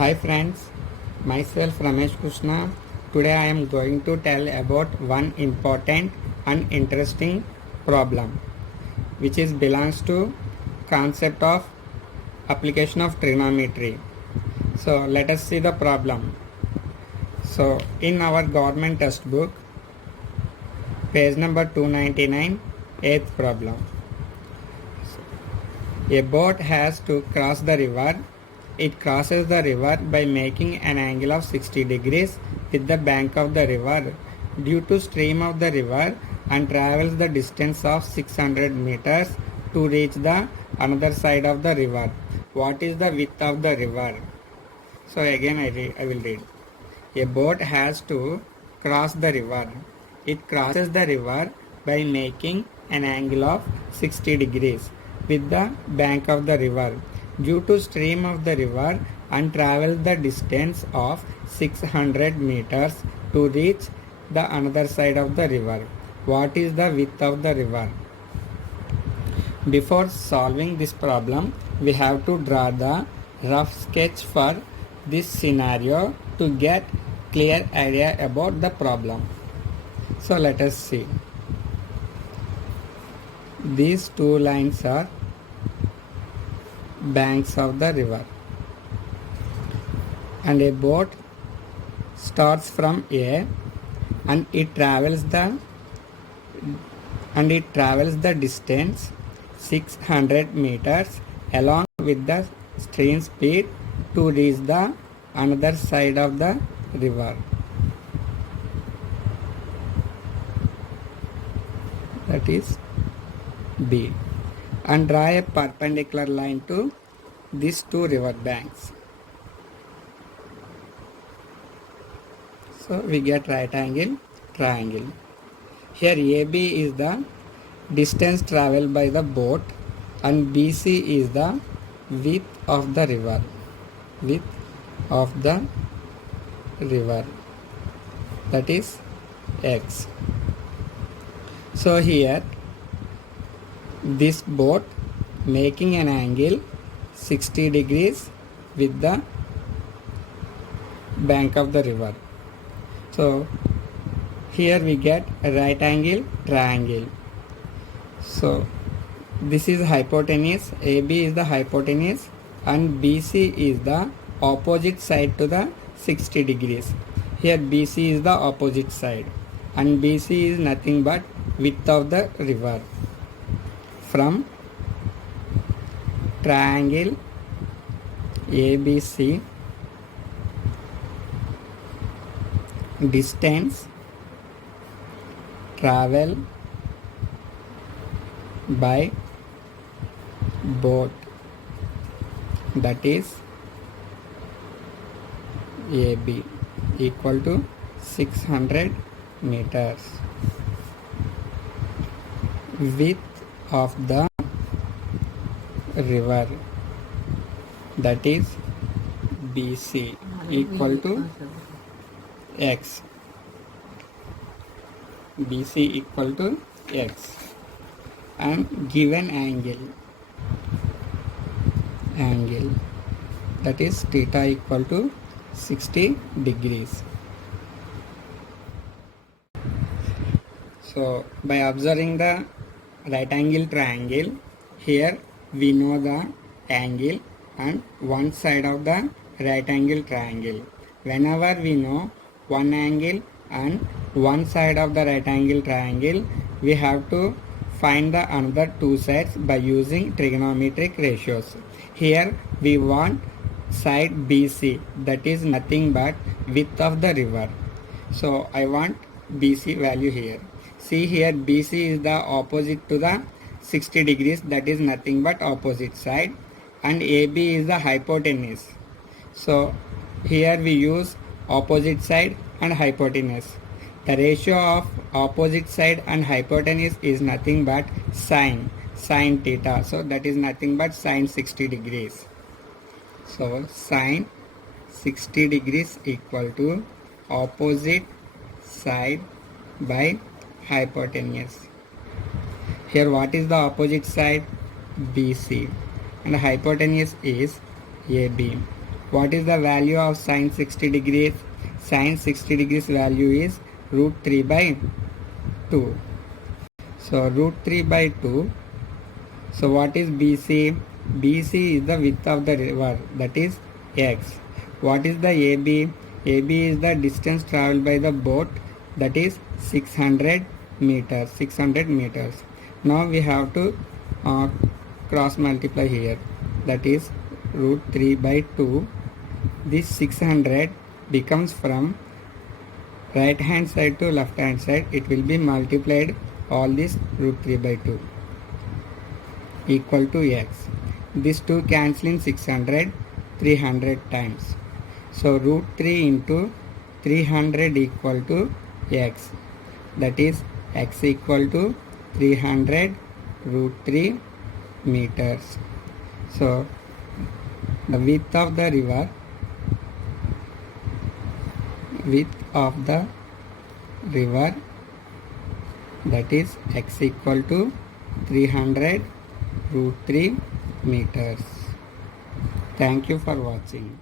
Hi friends, myself Ramesh Krishna. Today I am going to tell about one important and interesting problem which is belongs to concept of application of trigonometry. So let us see the problem. So in our government textbook, page number 299, eighth problem. A boat has to cross the river. It crosses the river by making an angle of 60 degrees with the bank of the river due to stream of the river and travels the distance of 600 meters to reach the another side of the river. What is the width of the river? So again I will read. A boat has to cross the river. It crosses the river by making an angle of 60 degrees with the bank of the river due to stream of the river and travels the distance of 600 meters to reach the another side of the river. What is the width of the river? Before solving this problem, we have to draw the rough sketch for this scenario to get clear idea about the problem. So let us see. These two lines are banks of the river, and a boat starts from A and it travels the distance 600 meters along with the stream speed to reach the another side of the river. That is B. And draw a perpendicular line to these two river banks. So we get right angle triangle. Here AB is the distance traveled by the boat and BC is the width of the river. Width of the river, that is X. So here this boat making an angle 60 degrees with the bank of the river. So here we get a right angle triangle. So this is hypotenuse, AB is the hypotenuse and BC is the opposite side to the 60 degrees. Here BC is the opposite side and BC is nothing but width of the river. From triangle ABC, distance travel by boat, that is AB, equal to 600 meters. Width of the river, that is BC, equal to X. BC equal to X. And given angle, that is theta equal to 60 degrees. So by observing the right angle triangle, here we know the angle and one side of the right angle triangle. Whenever we know one angle and one side of the right angle triangle, we have to find the another two sides by using trigonometric ratios. Here we want side BC, that is nothing but width of the river. So I want BC value here. See here BC is the opposite to the 60 degrees, that is nothing but opposite side, and AB is the hypotenuse. So here we use opposite side and hypotenuse. The ratio of opposite side and hypotenuse is nothing but sine theta. So that is nothing but sine 60 degrees. So sine 60 degrees equal to opposite side by hypotenuse. Here what is the opposite side? BC, and hypotenuse is AB. What is the value of sine 60 degrees? Sine 60 degrees value is root 3 by 2. So root 3 by 2. So what is BC? BC is the width of the river, that is x. What is the AB? AB is the distance traveled by the boat, that is 600 meters. 600 meters. Now we have to cross multiply here, that is root 3 by 2. This 600 becomes from right hand side to left hand side, it will be multiplied all this root 3 by 2 equal to x. This 2 cancel in 600 300 times. So root 3 into 300 equal to x, that is x equal to 300 root 3 meters. So the width of the river, that is x equal to 300 root 3 meters. Thank you for watching.